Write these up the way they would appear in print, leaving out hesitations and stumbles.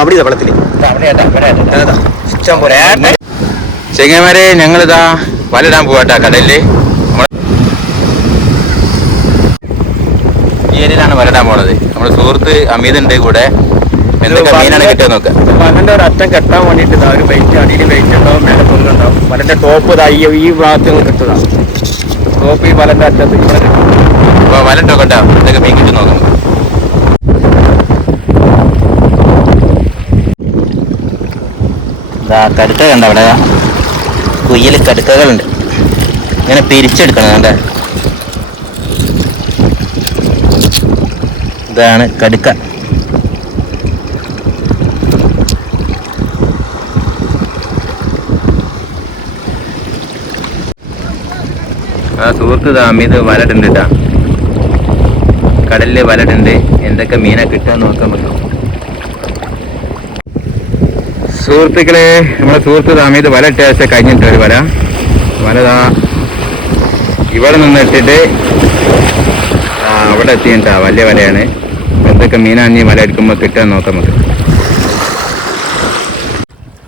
അവിടെ വെള്ളത്തിൽ ഇഷ്ടം പോലെ. ചെങ്ങന്മാരെ ഞങ്ങളിതാ വലയിടാൻ പോവാട്ടാ കടലില്. ഈ ഏരിയയിലാണ് വലയിടാൻ പോണത്. നമ്മുടെ സുഹൃത്ത് അമീത് ഉണ്ട് കൂടെ. എന്തൊക്കെ മീനാണ് കിട്ടുക നോക്കുക. വലന്റെ ഒരു അറ്റം കെട്ടാൻ വേണ്ടിട്ട് ഒരു വെയിറ്റ് അടിയിൽ വെയിറ്റ് ഉണ്ടാവും, മേലെ പൊങ്ങുണ്ടാവും. വലന്റെ ടോപ്പ് ഈ ഭാഗത്ത് കിട്ടുക. ടോപ്പ് ഈ വലന്റെ അറ്റത്ത് ഇവിടെ കിട്ടും. അപ്പൊ വലട്ടോ കേട്ടോ, എന്തൊക്കെ മീൻ കിട്ടും നോക്കാം. കടുക്ക കണ്ട അവിടെ കുയ്യിൽ കടുക്കകളുണ്ട്. ഇങ്ങനെ പിരിച്ചെടുക്കണം കണ്ട. ഇതാണ് കടുക്ക. സുഹൃത്ത് അമീത് വലട്ടുണ്ട് കേട്ടാ. കടലില് വലട്ടുണ്ട്. എന്തൊക്കെ മീനാ കിട്ടുക നോക്കാൻ പറ്റും. സുഹൃത്തുക്കളെ, നമ്മുടെ സുഹൃത്ത് അമീത് വല ഇട്ട ശേഷം കഴിഞ്ഞിട്ട് ഒരു വലതാ ഇവിടെ നിന്ന് ഇട്ടിട്ട് അവിടെ എത്തിയിട്ടാ. വലിയ വലയാണ്. എന്തൊക്കെ മീനാണ് ഈ വല എടുക്കുമ്പോൾ കിട്ടുക നോക്കാൻ പറ്റും.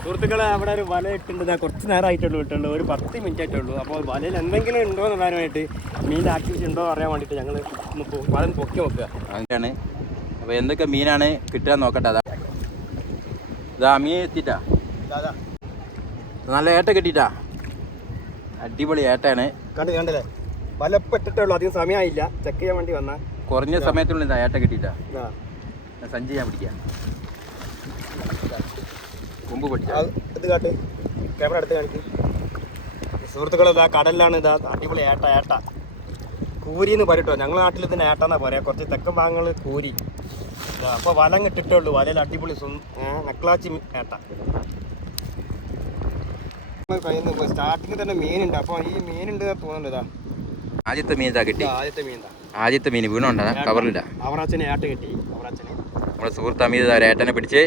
സുഹൃത്തുക്കളെ, അവിടെ ഒരു വല ഇട്ടുണ്ട്. കുറച്ച് നേരമായിട്ടുള്ളൂ ഇട്ടുണ്ട്, ഒരു 10 മിനിറ്റ് ആയിട്ടുള്ളൂ. അപ്പോൾ വലയിൽ എന്തെങ്കിലും ഉണ്ടോ എന്ന് പറയാനായിട്ട് മീനിൻ്റെ ആക്ടിവിറ്റി ഉണ്ടോ അറിയാൻ വേണ്ടിയിട്ട് ഞങ്ങൾ വല പൊക്കി നോക്കുക. അങ്ങനെയാണ്. അപ്പോൾ എന്തൊക്കെ മീനാണ് കിട്ടുക നോക്കട്ടെ. ഇതാ മീൻ എത്തിയിട്ടാ. നല്ല ഏട്ട കിട്ടിയിട്ടാ. അടിപൊളി ഏട്ടയാണ്. കണ്ടില്ലേ, വല പെട്ടിട്ടുള്ളൂ. അധികം സമയമായില്ല, ചെക്ക് ചെയ്യാൻ വേണ്ടി വന്നാൽ. കുറഞ്ഞ സമയത്തുള്ള ഇതാ ഏട്ട കിട്ടിയിട്ടാ. സഞ്ചി ഞാൻ പിടിക്കാം. കൊമ്പ് പിടിച്ചാൽ ഇത് കാട്ട്, ക്യാമറ എടുത്ത് കാണിക്കും. സുഹൃത്തുക്കൾ, ഇതാ കടലിലാണ്. ഇതാ അടിപൊളി ഏട്ട കൂരി എന്ന് പറയട്ടോ. ഞങ്ങളുടെ നാട്ടിൽ ഇതിന് ഏട്ടെന്നാ പറയാം. കുറച്ച് തെക്കൻ ഭാഗങ്ങൾ കൂരി. അപ്പോൾ വലം കിട്ടിട്ടുള്ളൂ. വലയിൽ അടിപൊളി നക്ലാച്ചി ഏട്ട. സ്റ്റാർട്ടിങ് തന്നെ മീനുണ്ട്. അപ്പോൾ ഈ മീനുണ്ട് തോന്നുന്നുണ്ട്. ഇതാ ആദ്യത്തെ മീൻ ഇതാ കിട്ടി. ആദ്യത്തെ മീൻ വീണോണ്ടാ കവറിലിടാ. അവറാച്ചനെ ഏട്ട കിട്ടി. അവറാച്ചനെ നമ്മുടെ സുഹൃത്ത് അമീത് ഏട്ടനെ പിടിച്ച്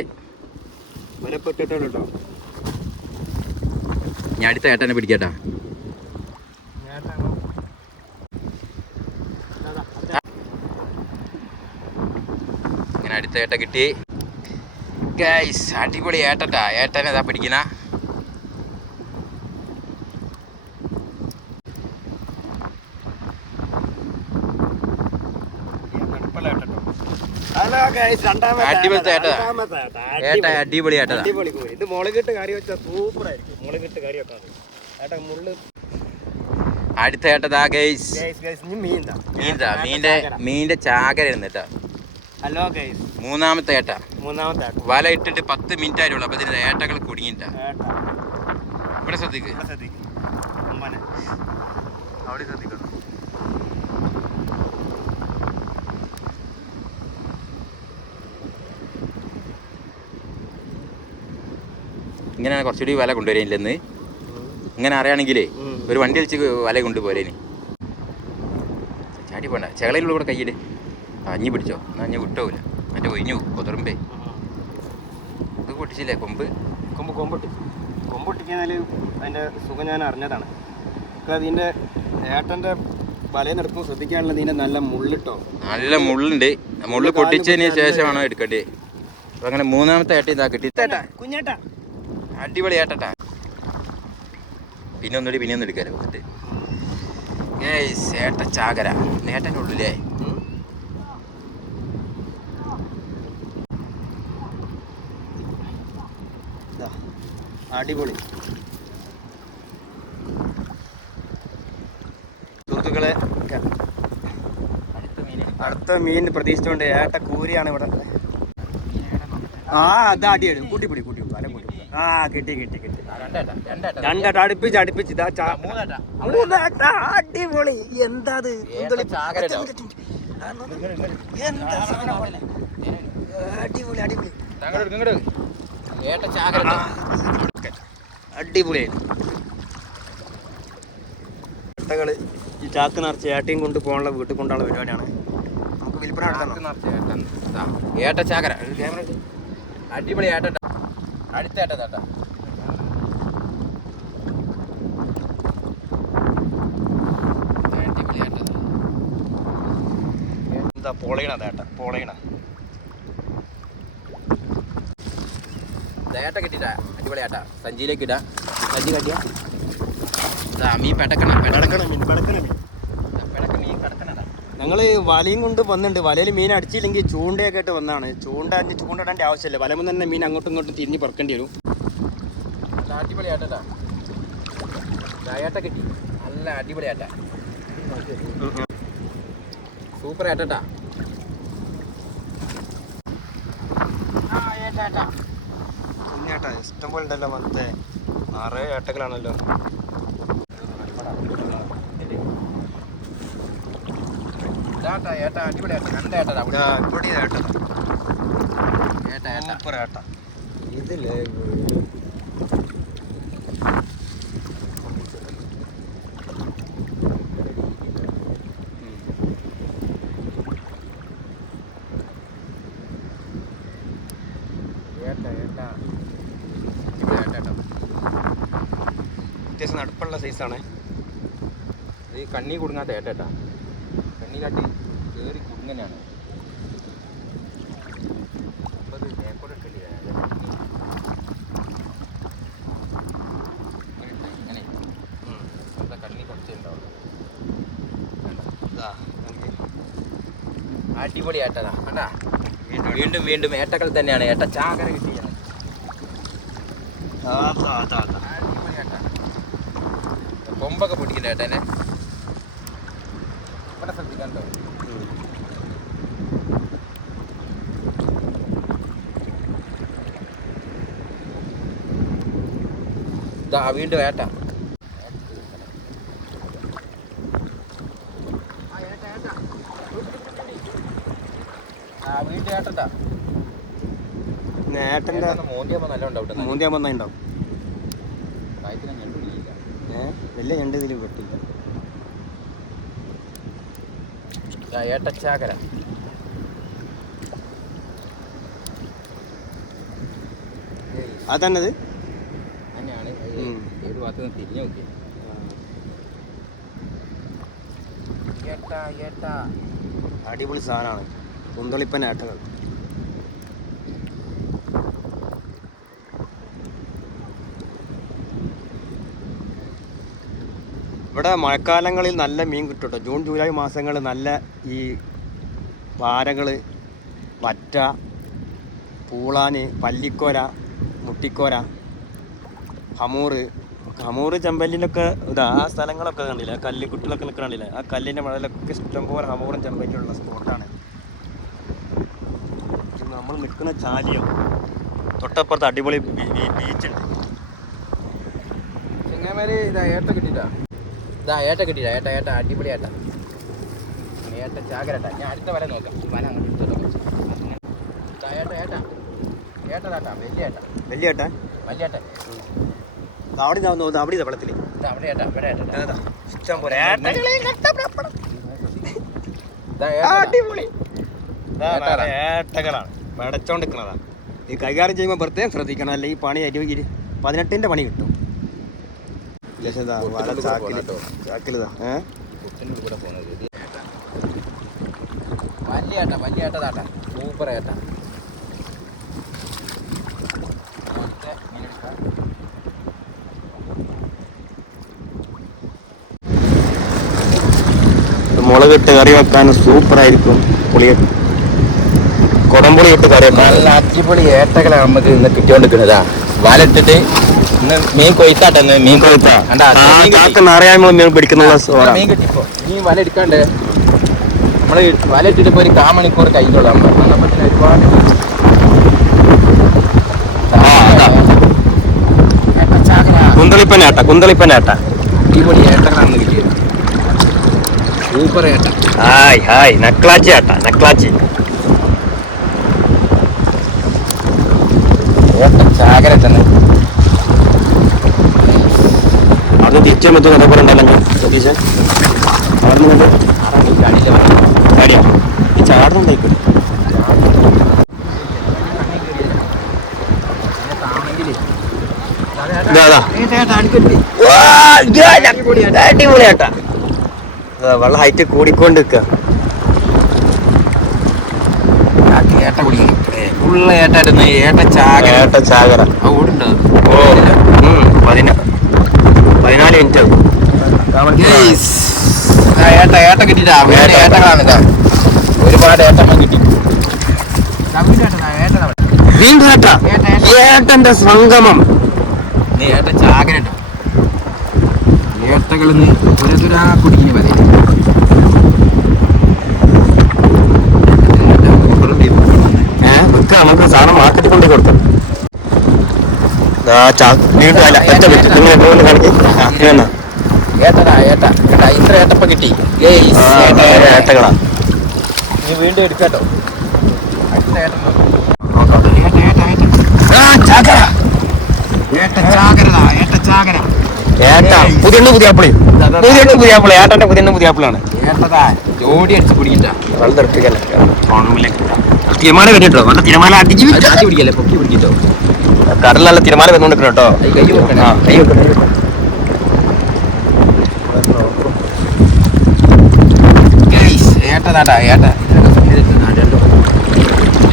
വിലപ്പെട്ടിട്ടുള്ളൂ കേട്ടോ. ഞാൻ അടുത്ത ഏട്ടനെ പിടിക്കട്ടാ. ഇങ്ങനെ അടുത്ത ഏട്ട കിട്ടി. ഗൈസ്, അടിപൊളി ഏട്ടട്ടാ. ഏട്ടനെ ഇതാ പിടിക്കുന്ന. അടിപൊളി ഏട്ട. ഇത് മുളകിട്ട് കറി വെച്ചാൽ സൂപ്പർ ആയിരിക്കും. മുളകിട്ട് കറി വെക്കാൻ ഏട്ടാ. മുള്ള് അടുത്ത ഏട്ടതാ ഗൈസ്. മീനിന്റെ ചാകര കേട്ടാ. ഹലോ ഗൈസ്, മൂന്നാമത്തെ ഏട്ട. വല ഇട്ടിട്ട് 10 മിനിറ്റ് ആയിട്ടുള്ളൂ. അപ്പൊ ഇതിന്റെ ഏട്ടകൾ കുടുങ്ങിട്ടാ. ഇവിടെ ശ്രദ്ധിക്ക്. അവിടെ ശ്രദ്ധിക്കണം. ഇങ്ങനെയാണ് കുറച്ചുകൂടി വല കൊണ്ടുവരില്ലെന്ന്. ഇങ്ങനെ അറിയാണെങ്കിലേ ഒരു വണ്ടി വലിച്ച് വല കൊണ്ടുപോരേന്. ചാടി പോണ്ട. ചെകളയിലുള്ള കൂടെ കയ്യില് അഞ്ഞി പിടിച്ചോ. എന്നാൽ അഞ്ഞ് വിട്ടോവില്ല. മറ്റേ ഒഴിഞ്ഞു കൊതറുമ്പേ. ഇത് പൊട്ടിച്ചില്ലേ കൊമ്പ്? കൊമ്പൊട്ടിക്കാൽ അതിൻ്റെ സുഖം ഞാൻ അറിഞ്ഞതാണ്. അതിൻ്റെ ഏട്ടൻ്റെ വലയിൽ നടക്കുമ്പോൾ ശ്രദ്ധിക്കാനുള്ളത് ഇതിൻ്റെ നല്ല മുള്ളിട്ടോ. നല്ല മുള്ളുണ്ട്. മുള്ള് പൊട്ടിച്ചതിന് ശേഷമാണോ എടുക്കേണ്ടത്. അപ്പം അങ്ങനെ മൂന്നാമത്തെ ഏട്ട ഇതാ കിട്ടി. കുഞ്ഞേട്ടാ, അടിപൊളി ഏട്ടട്ടാ. പിന്നെ ഒന്നും എടുക്കാലോ വന്നിട്ട്. ഏട്ട ചാകര ഏട്ടൻ്റെ ഉള്ളിലേ. അടിപൊളി. സുഹൃത്തുക്കളെ, അടുത്ത മീൻ പ്രതീക്ഷിച്ചുകൊണ്ട് ഏട്ട കൂരിയാണ് ഇവിടെ. അത് അടിയായിരുന്നു. കൂട്ടിപ്പിടി വല കൂട്ടി. കിട്ടി. രണ്ടേട്ട അടുപ്പിച്ച് ഇതാ. അടിപൊളി. എന്താ അടിപൊളിയായി. ഏട്ടകള് ഈ ചാക്ക് നിറച്ച് ഏട്ടയും കൊണ്ട് പോകാനുള്ള വീട്ടിൽ കൊണ്ടുള്ള പരിപാടിയാണ്. നമുക്ക് വിൽപ്പന നടത്തണം. ഏട്ട ചാകര അടിപൊളി ഏട്ട. അടുത്ത ഏട്ട എന്താ പൊളയണ ഏട്ട, പൊളയണ. ഏട്ട കിട്ടിട്ടാ അടിപൊളിയാട്ടാ. സഞ്ചിയിലേക്ക് ഇടാ. സഞ്ചി കട്ടിയാ മീൻ പെടക്കണം മീൻ കിടക്കണതാ. ഞങ്ങൾ വലയും കൊണ്ട് വന്നിട്ടുണ്ട്. വലയിൽ മീൻ അടിച്ചില്ലെങ്കിൽ ചൂണ്ടയൊക്കെ ആയിട്ട് വന്നതാണ്. ചൂണ്ടയിടേണ്ട ആവശ്യമില്ല. വലമുന്ന് തന്നെ മീൻ അങ്ങോട്ടും ഇങ്ങോട്ടും തിരിഞ്ഞ് പറക്കേണ്ടി വരും. അടിപൊളിയാട്ടാ. ഏട്ട കിട്ടി. നല്ല അടിപൊളിയാട്ടാ. സൂപ്പർ ഏട്ടാ. ഏട്ടാ ഇഷ്ടം പോലെ ഉണ്ടല്ലോ. മറ്റേ നിറയെ ഏട്ടകളാണല്ലോ. ഇതില്ലേ അത്യാവശ്യം നടുപ്പുള്ള സൈസാണ്. ഇത് കണ്ണി കുടുങ്ങാത്ത ഏട്ടാ. കണ്ണി കാട്ടി കയറി കുടുങ്ങനെയാണ്. അപ്പോൾ അത് മേപ്പോടെ ഇട്ടില്ല. അങ്ങനെ നമ്മുടെ കണ്ണി കുറച്ചേ ഉണ്ടാവുള്ളൂ. അടിപൊളി ഏട്ടതാ കണ്ടാ. വീണ്ടും ഏട്ടകൾ തന്നെയാണ്. ഏട്ട ചാകര കിട്ടിയാണ്. അടിപൊളി ഏട്ട. കൊമ്പൊക്കെ പൊട്ടിക്കില്ല ഏട്ടനെ. ഇവിടെ ശ്രദ്ധിക്കണ്ടോ. ഇതാ വീണ്ടും ഏട്ട. വീണ്ടും ഏട്ടട്ടാ. ഏട്ടൻ്റെ മോന്തിയാകുമ്പോൾ നല്ല ഉണ്ടാവും. മൂന്നിയാകുമ്പോൾ നന്നായിണ്ടാവും. കായത്തിന് ഞണ്ട് പിടിയില്ല. വലിയ ഞണ്ട് ഇതിൽ പറ്റില്ല. ഏട്ടച്ചാകര. അതന്നത് തന്നെയാണ്. ഏത് ഭാഗത്ത് നിന്ന് തിരിഞ്ഞു നോക്കി. അടിപൊളി സാധനമാണ്. കുന്തളിപ്പൻ ഏട്ടകൾ. ഇവിടെ മഴക്കാലങ്ങളിൽ നല്ല മീൻ കിട്ടും കേട്ടോ. ജൂൺ ജൂലൈ മാസങ്ങളിൽ നല്ല ഈ പാരകൾ, വറ്റ, പൂളാന്, പല്ലിക്കോര, മുട്ടിക്കോര, ഹമൂറ് ചെമ്പല്ലിലൊക്കെ ഇതാ ആ സ്ഥലങ്ങളൊക്കെ കണ്ടില്ല. കല്ലുകുട്ടിലൊക്കെ നിൽക്കണില്ല. ആ കല്ലിൻ്റെ മഴയിലൊക്കെ ഇഷ്ടംപോലെ ഹമൂറും ചെമ്പല്ലിയുള്ള സ്പോട്ടാണ്. നമ്മൾ നിൽക്കുന്ന ചാലിയോ തൊട്ടപ്പുറത്ത് അടിപൊളി ബീച്ചുണ്ട്. ചെങ്ങാമാര് ഏട്ട കിട്ടിട്ടാ. ഏട്ട അടിപൊളി ഏട്ട. ഏട്ട ചാകരട്ടാ. ഞാൻ അടുത്ത വല നോക്കാം. വല അങ്ങോട്ട് ഏട്ടതാട്ടാ. വലിയ ഏട്ട. അവിടെ വെള്ളത്തിൽ അവിടെ ഏട്ടാ. ഇവിടെ ഏട്ടാ. ഇഷ്ടം പോലെ അടിപൊളി ഏട്ടകളാണ്. പടച്ചോണ്ടിരിക്കണതാണ്. ഈ കൈകാര്യം ചെയ്യുമ്പോൾ പ്രത്യേകം ശ്രദ്ധിക്കണം. അല്ലെങ്കിൽ ഈ പണി 18ൻ്റെ പണി കിട്ടും. ചാക്കിലിതാ വലിയ ഏട്ടതാട്ടാ. സൂപ്പർ ഏട്ട. മുളകിട്ട് കറി വെക്കാൻ സൂപ്പറായിരിക്കും. കുടംപുളി ഇട്ട് കറി വെക്കാൻ നല്ല അടിപൊളി ഏട്ടകളാണ് നമുക്ക് ഇന്ന് കിട്ടിക്കൊണ്ടിരിക്കുന്നതാ. വലട്ടിട്ട് ഇന്ന് മീൻ കൊയ്ത്താട്ടെ. മീൻ കൊയ്ത്താ അറിയാമോ മീൻ പിടിക്കുന്നുള്ള മീൻ കിട്ടിപ്പോ. മീൻ വല എടുക്കാണ്ട് നമ്മള് വല ഇട്ടിട്ട് ഇപ്പൊ ഒരു 1/4 മണിക്കൂർ കഴിഞ്ഞോളാം. ഒരുപാട് കുന്തളിപ്പനേട്ട അടിപൊളി ഏട്ടകളാണ് കിട്ടിയത്. സൂപ്പർ ഏട്ട. ഹായ് നക്ലാച്ചി ചാകര തന്നെ. അത് തിരിച്ചുമ്പോൾ അതേപോലെ ഉണ്ടല്ലോ സതീശ. ചാടിയോ ഈ ചാടുന്നുണ്ടായിക്കോ. അടിപൊളിയാട്ടാ. വെള്ളം ഹൈറ്റ് കൂടിക്കൊണ്ട് നിൽക്കുക. ഏട്ട കുടിക്കണം. ഫുള്ള് ഏട്ടായിരുന്നു ഏട്ട ചാകര. ഏട്ട ചാകര. ഓടുണ്ടോ? ഓ 14 മിനിറ്റ്. ഏട്ട കിട്ടിട്ടാ. ഏട്ടകളാണിതാ. ഒരുപാട് ഏട്ടങ്ങൾ കിട്ടി. വീണ്ടും ഏട്ടന്റെ സംഗമം. ഏട്ട ചാകര ഏട്ടകളെന്ന് കുടിക്കുന്ന പറയും. നമുക്ക് സാധനം മാർക്കറ്റിൽ കൊണ്ട് കൊടുക്കാം. ഇത്ര ഏട്ടപ്പ കിട്ടി. ഏട്ടകളാ ഇനി വീണ്ടും എടുക്കാട്ടോ. അടുത്ത ഏട്ട ഏട്ടന്റെ പുതിയാപ്പിളാണ്. ജോഡി അടിച്ച് പിടിക്കണ്ട. തിരമാല വരട്ടോ. നല്ല തിരമാല അടിച്ച് പിടിക്കല്ലേ, പൊക്കി പിടിക്കട്ടോ. കടൽ നല്ല തിരമാല വന്നുകൊണ്ടിരിക്കണം കേട്ടോ. കൈ വെക്കണേ. ഏട്ടതാട്ടാ ഏട്ട.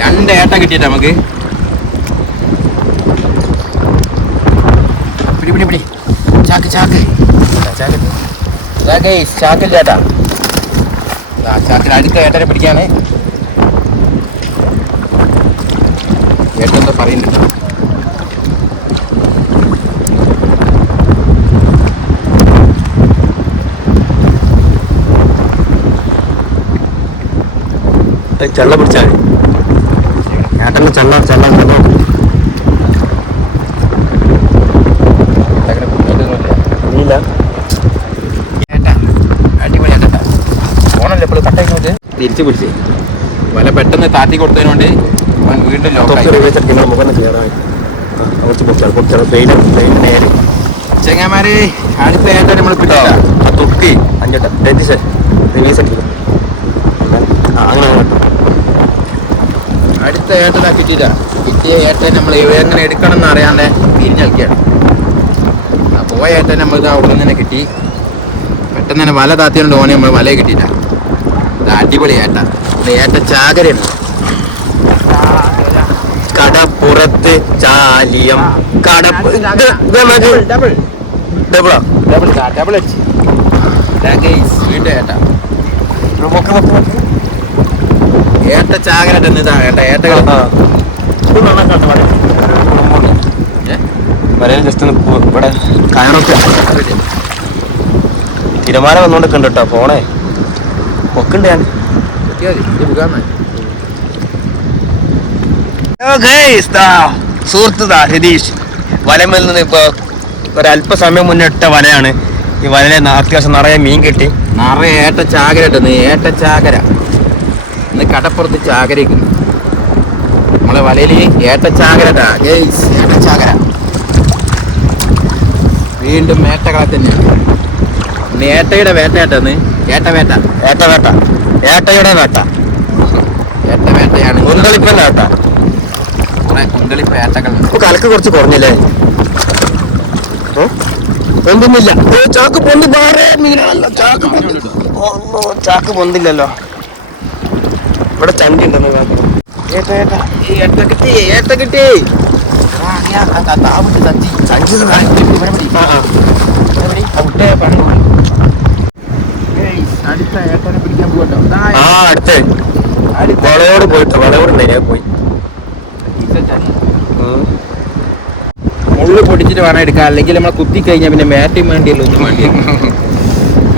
രണ്ട് ഏട്ട കിട്ടിയിട്ട് നമുക്ക്. പിടി പിടി പിടി. ചാക്ക് ചാക്ക് ചാക്കിൽ ചേട്ടാ. ചാക്കിൽ അടുത്ത ഏട്ടനെ പിടിക്കാണ്. ഏട്ടെന്താ പറയുന്നുണ്ട്. ചള്ള പിടിച്ചാൽ ഏട്ടന്റെ ചള്ള തിരിച്ചു പിടിച്ച് വല പെട്ടെന്ന് താത്തി കൊടുത്തതിനോണ്ട് വീണ്ടും ചെങ്ങന്മാര് അടുത്ത ഏട്ടൻ നമ്മൾ പിടിച്ചാ തൊക്കി 5 അടുത്ത ഏട്ടനാ കിട്ടിയില്ല. കിട്ടിയ ഏട്ടൻ നമ്മൾ എങ്ങനെ എടുക്കണം എന്ന് അറിയാതെ തിരിഞ്ഞ് കളിക്കുകയാണ്. പോയ ഏട്ടൻ നമ്മൾ അവിടെ നിന്ന് തന്നെ കിട്ടി. പെട്ടെന്ന് തന്നെ വല താത്തിയോണ്ട് ഓനെ നമ്മൾ വലയെ കിട്ടിയില്ല. അടിപൊളി ഏട്ട. ഏട്ട ചാകരയാണ്. കടപ്പുറത്ത് ചാലിയം ഡബിൾ അടിച്ച് വീണ്ടും ഏട്ട. ഏട്ട ചാകര ഏട്ടകൾ ജസ്റ്റ് ഇവിടെ കയറൊക്കെ തിരമാല വന്നോണ്ടിരിക്കണ്ട കേട്ടോ. ഫോണേ പൊക്കുണ്ട് ഞാൻ. സുഹൃത്ത് രതീഷ് വലമിൽ നിന്ന് ഇപ്പൊ ഒരല്പസമയം മുന്നിട്ട വലയാണ്. ഈ വലയിലെ അത്യാവശ്യം നിറയെ മീൻ കിട്ടി. നിറയെ ഏട്ട ചാകര ഇട്ടെന്ന്. ഏട്ട ചാകര ഇന്ന് കടപ്പുറത്ത് ചാകരയ്ക്കുന്നു. നമ്മളെ വലയിൽ ഏട്ട ചാകര. ഏട്ട ചാകര വീണ്ടും ഏട്ടകളെ തന്നെയാണ്. ഏട്ടയുടെ വേട്ടയാട്ടെന്ന്. ഏട്ടയുടെ വേട്ട. ഏട്ടയുടെ വേട്ട. ഏട്ട വേട്ടയാണ്. കുന്തളിപ്പന്റെ വേട്ട. കുറെ കുന്തളിപ്പ് ഏട്ടകൾ. കലക്ക് കുറച്ച് കുറഞ്ഞല്ലേ? പൊന്തുന്നില്ല. ചാക്ക് പൊന്തി ചാക്ക് പൊന്തില്ലല്ലോ. ഇവിടെ ചണ്ടി ഉണ്ടെന്ന് ഏട്ട കിട്ടി. അടുത്ത ഏട്ടനെ പിടിക്കാൻ പോകട്ടോ. അടുത്ത് വളയോട് പോയിട്ട് വളയോടുണ്ടായി പോയി. മുള്ളു പൊടിച്ചിട്ട് വേണം എടുക്കാൻ. അല്ലെങ്കിൽ നമ്മളെ കുത്തി കഴിഞ്ഞാൽ പിന്നെ മേറ്റയും വേണ്ടിയല്ലോ ഒന്നും വേണ്ടിയല്ലോ.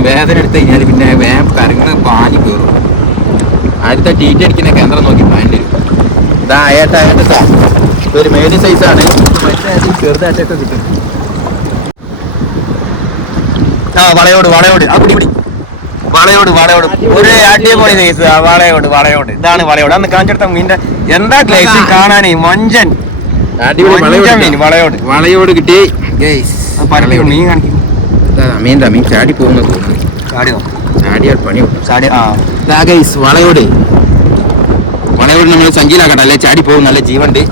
വേദന എടുത്തു കഴിഞ്ഞാൽ പിന്നെ വേഗം കരങ്ങ് പാനി കയറും. അടുത്ത ടീറ്റ് അടിക്കുന്ന കേന്ദ്രം നോക്കി പാൻ്റെ ഇതാ ഏട്ടാ. ഇതൊരു മേലി സൈസാണ്. ചെറുതായിട്ടൊക്കെ കിട്ടും. വളയോട് ഒരു അടിപൊളി സൈസ്. വളയോട് ഇതാണ് വളയോട്. അന്ന് കാണിച്ചെടുത്ത മീൻ്റെ എന്താ ക്ലേസ് കാണാനേ. മൊഞ്ചൻ അടിപൊളി വളയോട് കിട്ടി. മീൻ കാണിക്കും. മീൻ ചാടി പോകുന്നത് തോന്നുന്നു. ചാടിയാൽ പണി വളയോട് നമ്മൾ സഞ്ചിയിലാക്കട്ടെ, അല്ലെ ചാടി പോകും. നല്ല ജീവണ്ട്.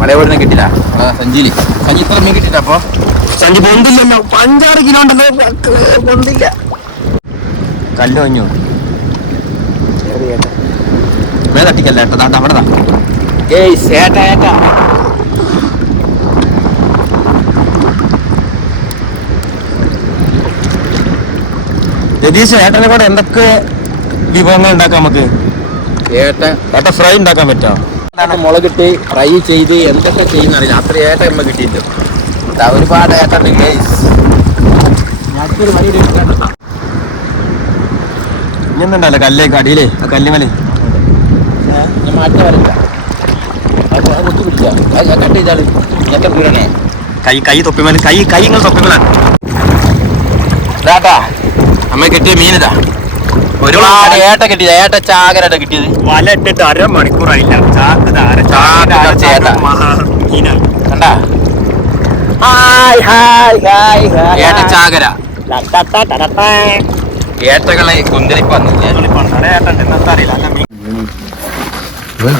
വളയോടിനെ കിട്ടില്ല. സഞ്ചി ഇത്ര മീൻ കിട്ടില്ല. അപ്പൊ സഞ്ചി പൊന്തില്ലല്ലോ. 5-6 കിലോ ഉണ്ടല്ലോ. പൊന്തില്ല. കല്ല് കഴിഞ്ഞു. മേ തട്ടിക്കല്ല ഏട്ടാ, അവിടെ ഏട്ടാ രതീഷ് ഏട്ടനെ കൂടെ എന്തൊക്കെ വിഭവങ്ങൾ ഉണ്ടാക്കാം നമുക്ക്? ഏട്ട ഫ്രൈ ഉണ്ടാക്കാൻ പറ്റുമോ? മുളകിട്ട് ഫ്രൈ ചെയ്ത് എന്തൊക്കെ ചെയ്യുന്ന അറിയില്ല, അത്ര ഏട്ട നമ്മ കിട്ടിയിട്ടുണ്ട്. ഒരുപാട് ഏട്ടുണ്ട് ഇനിയൊന്നുണ്ടല്ലോ കല്ലേക്ക് അടിയിലേ, ആ കല്ലുമലേ മാറ്റ വരണ്ട കുത്തി പിടിച്ച കട്ട് ചെയ്താൽ എത്ര ദൂരനെ കൈ തൊപ്പിമല കൈ നിങ്ങൾ തൊപ്പിമലാണ് ഇതാട്ടാ നമ്മ കിട്ടിയ മീനിതാ. ഒരുപാട് ഏട്ട കിട്ടിയത്, ഏട്ട ചാകരട്ട കിട്ടിയത്. വല ഇട്ടിട്ട് 1/2 മണിക്കൂറായില്ല. കണ്ടാ ഏട്ട ചാകര ഏട്ടകളെ കുന്തലിപ്പാന്ന്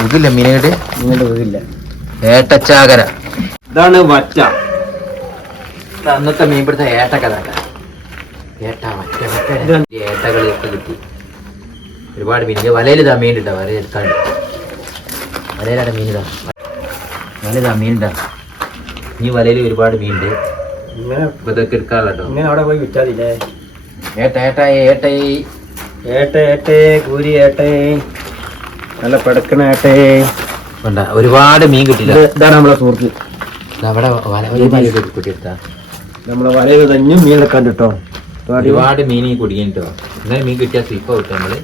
ഇതില്ല മീനുകളുടെ ഇതില്ല. ഏട്ടച്ചാകര. ഇതാണ് വറ്റ. അന്നത്തെ മീൻപിടുത്ത ഏട്ടക്കഥ ഏട്ടകളൊക്കെ കിട്ടി. ഒരുപാട് മീൻ വലയിലിതാ മീനിട്ടാ, വലയിൽ എടുക്കാണ്ട് വലയിലാണ് മീനിതാ, വലയിതാ മീനിട്ടാ. ഈ വലയിൽ ഒരുപാട് മീനുണ്ട്, ഇതൊക്കെ എടുക്കാറുള്ളൂ. ഇങ്ങനെ അവിടെ പോയി വിറ്റാതില്ലേ? ഏട്ടേ കൂരി ഏട്ടേ, നല്ല പെടക്കണ ഏട്ടേ. ഒരുപാട് മീൻ കിട്ടില്ല. ഇതാണ് നമ്മളെ സുഹൃത്ത്. അവിടെ കുട്ടിയെടുത്താ നമ്മളെ വലയിൽ തന്നെയും മീൻ എടുക്കാൻ കിട്ടോ. ഒരുപാട് മീൻ കുടിക്കട്ടോ. ഇങ്ങനെ മീൻ കിട്ടിയാൽ ഇപ്പൊ കിട്ടും നമ്മള്.